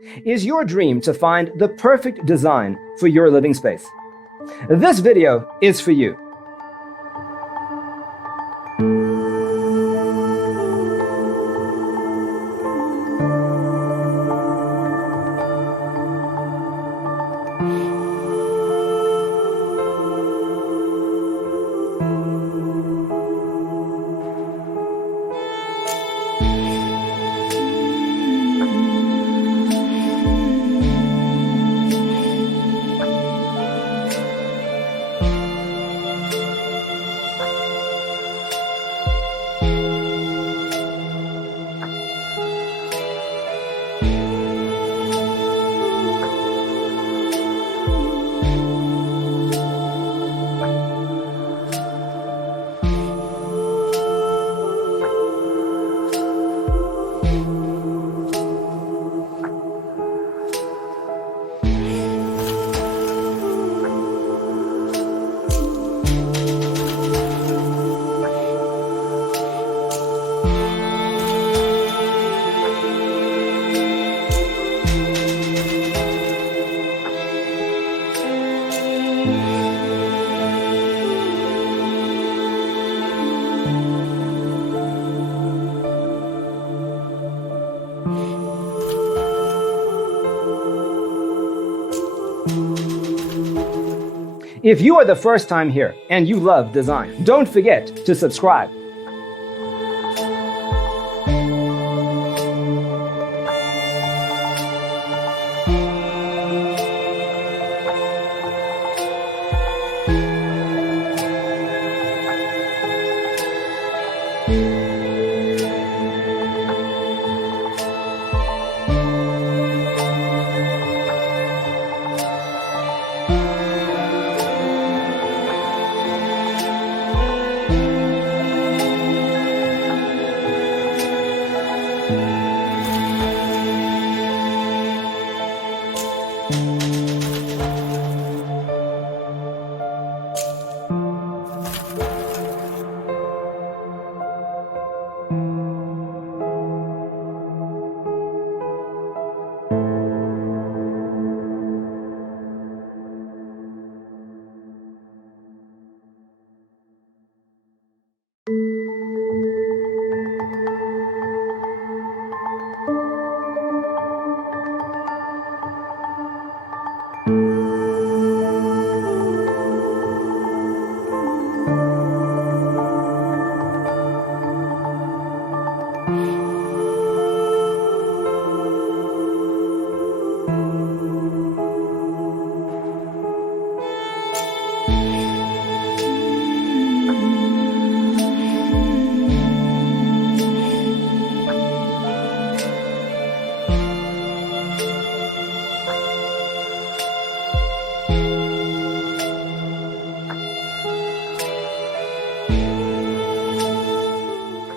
Is your dream to find the perfect design for your living space? This video is for you. If you are the first time here and you love design, don't forget to subscribe.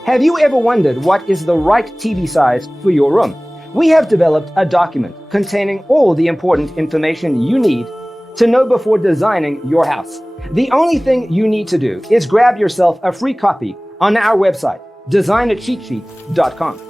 Have you ever wondered what is the right TV size for your room? We have developed a document containing all the important information you need to know before designing your house. The only thing you need to do is grab yourself a free copy on our website, designercheatsheet.com.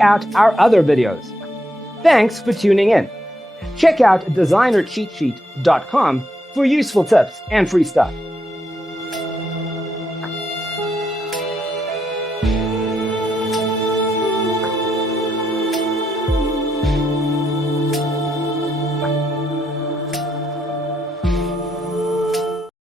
out our other videos. Thanks for tuning in. Check out designercheatsheet.com for useful tips and free stuff.